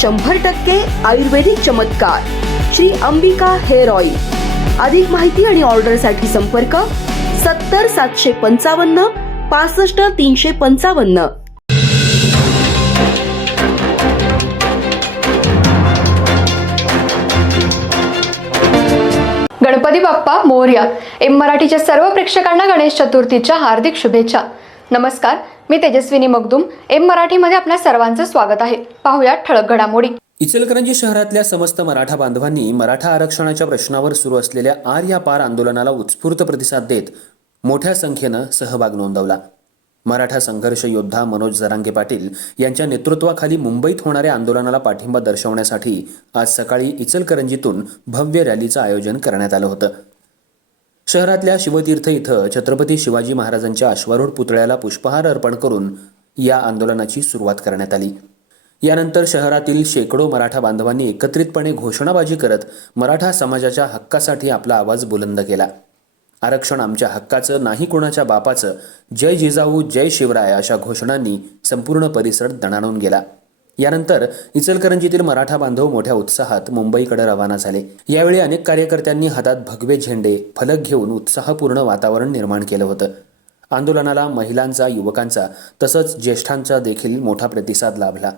शंभर टक्के आयुर्वेदिक चमत्कार. Shri Ambika hair oil. अधिक माहिती आणि ऑर्डरसाठी संपर्क सत्तर सातशे पंचावन्न पासष्ट तीनशे पंचावन्न. गणपती बाप्पा मोर्या. एम मराठीच्या सर्व प्रेक्षकांना गणेश चतुर्थीच्या हार्दिक शुभेच्छा. नमस्कार मी तेजस्विनी मगदुम. एम मराठीमध्ये आपल्या सर्वांचं स्वागत आहे. पाहुयात ठळक घडामोडी. इचलकरंजी शहरातल्या समस्त मराठा बांधवांनी मराठा आरक्षणाच्या प्रश्नावर सुरू असलेल्या आर या पार आंदोलनाला उत्स्फूर्त प्रतिसाद देत मोठ्या संख्येनं सहभाग नोंदवला. मराठा संघर्ष योद्धा मनोज जरांगे पाटील यांच्या नेतृत्वाखाली मुंबईत होणाऱ्या आंदोलनाला पाठिंबा दर्शवण्यासाठी आज सकाळी इचलकरंजीतून भव्य रॅलीचं आयोजन करण्यात आलं होतं. शहरातल्या शिवतीर्थ इथं छत्रपती शिवाजी महाराजांच्या अश्वारूढ पुतळ्याला पुष्पहार अर्पण करून या आंदोलनाची सुरुवात करण्यात आली. यानंतर शहरातील शेकडो मराठा बांधवांनी एकत्रितपणे घोषणाबाजी करत मराठा समाजाच्या हक्कासाठी आपला आवाज बुलंद केला. आरक्षण आमच्या हक्काचं नाही कोणाच्या बापाचं जय जिजाऊ जय शिवराय अशा घोषणांनी संपूर्ण परिसर दणाणून गेला. यानंतर इचलकरंजीतील मराठा बांधव मोठ्या उत्साहात मुंबईकडे रवाना झाले. यावेळी अनेक कार्यकर्त्यांनी हातात भगवे झेंडे फलक घेऊन उत्साहपूर्ण वातावरण निर्माण केलं होतं. आंदोलनाला महिलांचा युवकांचा तसंच ज्येष्ठांचा देखील मोठा प्रतिसाद लाभला.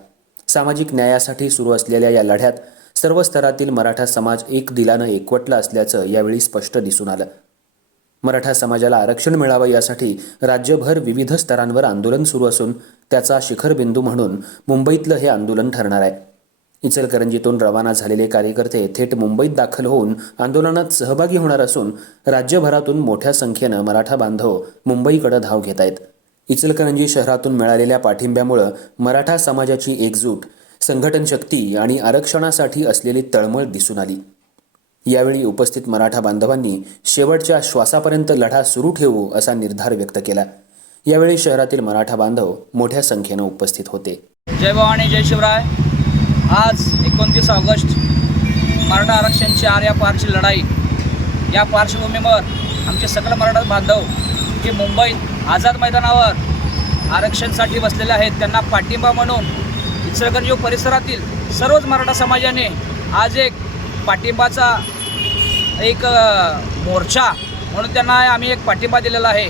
सामाजिक न्यायासाठी सुरू असलेल्या या लढ्यात सर्व स्तरातील मराठा समाज एक दिलानं एकवटला असल्याचं यावेळी स्पष्ट दिसून आलं. मराठा समाजाला आरक्षण मिळावं यासाठी राज्यभर विविध स्तरांवर आंदोलन सुरू असून त्याचा शिखरबिंदू म्हणून मुंबईतलं हे आंदोलन ठरणार आहे. इचलकरंजीतून रवाना झालेले कार्यकर्ते थेट मुंबईत दाखल होऊन आंदोलनात सहभागी होणार असून राज्यभरातून मोठ्या संख्येनं मराठा बांधव मुंबईकडे धाव घेत आहेत. इचलकरंजी शहरातून मिळालेल्या पाठिंब्यामुळं मराठा समाजाची एकजूट संघटन शक्ती आणि आरक्षणासाठी असलेली तळमळ दिसून आली. यावेळी उपस्थित मराठा बांधवांनी शेवटच्या श्वासापर्यंत लढा सुरू ठेवू असा निर्धार व्यक्त केला. यावेळी शहरातील मराठा बांधव मोठ्या संख्येनं उपस्थित होते. जय भवानी जय शिवराय. आज एकोणतीस ऑगस्ट मराठा आरक्षणची आर्या पारची लढाई. या पार्श्वभूमीवर आमचे सकल मराठा बांधव हे मुंबईत आझाद मैदानावर आरक्षणसाठी बसलेले आहेत त्यांना पाठिंबा म्हणून इचलकरंजी परिसरातील सर्वच मराठा समाजाने आज एक पाठिंबाचा एक मोर्चा म्हणून त्यांना आम्ही एक पाठिंबा दिलेला आहे.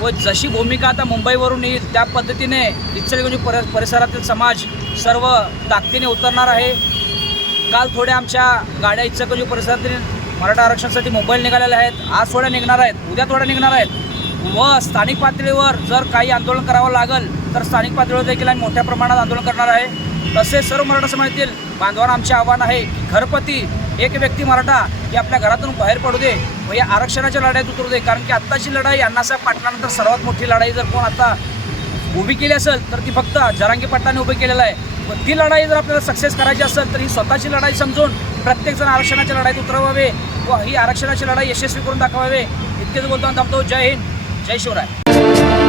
व जशी भूमिका आता मुंबईवरून येईल त्या पद्धतीने इचलकरंजी पर परिसरातील समाज सर्व ताकदीने उतरणार आहे. काल थोड्या आमच्या गाड्या इचलकरंजी परिसरातील मराठा आरक्षणासाठी मुंबईला निघालेल्या आहेत. आज थोड्या निघणार आहेत. उद्या थोड्या निघणार आहेत. व स्थानिक पातळीवर जर काही आंदोलन करावं लागल तर स्थानिक पातळीवर देखील आम्ही मोठ्या प्रमाणात आंदोलन करणार आहे. तसेच सर्व मराठा समाजातील बांधवांना आमचे आव्हान आहे की घरपती एक व्यक्ती मराठा ही आपल्या घरातून बाहेर पडू दे व या आरक्षणाच्या लढाईत उतरू दे. कारण की आत्ताची लढाई अण्णासाहेब पाटलानंतर सर्वात मोठी लढाई जर कोण आता उभी केली असेल तर ती फक्त जरांगी पाटलाने उभी केलेलं आहे. व ती लढाई जर आपल्याला सक्सेस करायची असेल तर ही स्वतःची लढाई समजून प्रत्येकजण आरक्षणाच्या लढाईत उतरवावे व ही आरक्षणाची लढाई यशस्वी करून दाखवावे. इतकेच बोलतो आणि थांबतो. जय हिंद. जय शिवराय.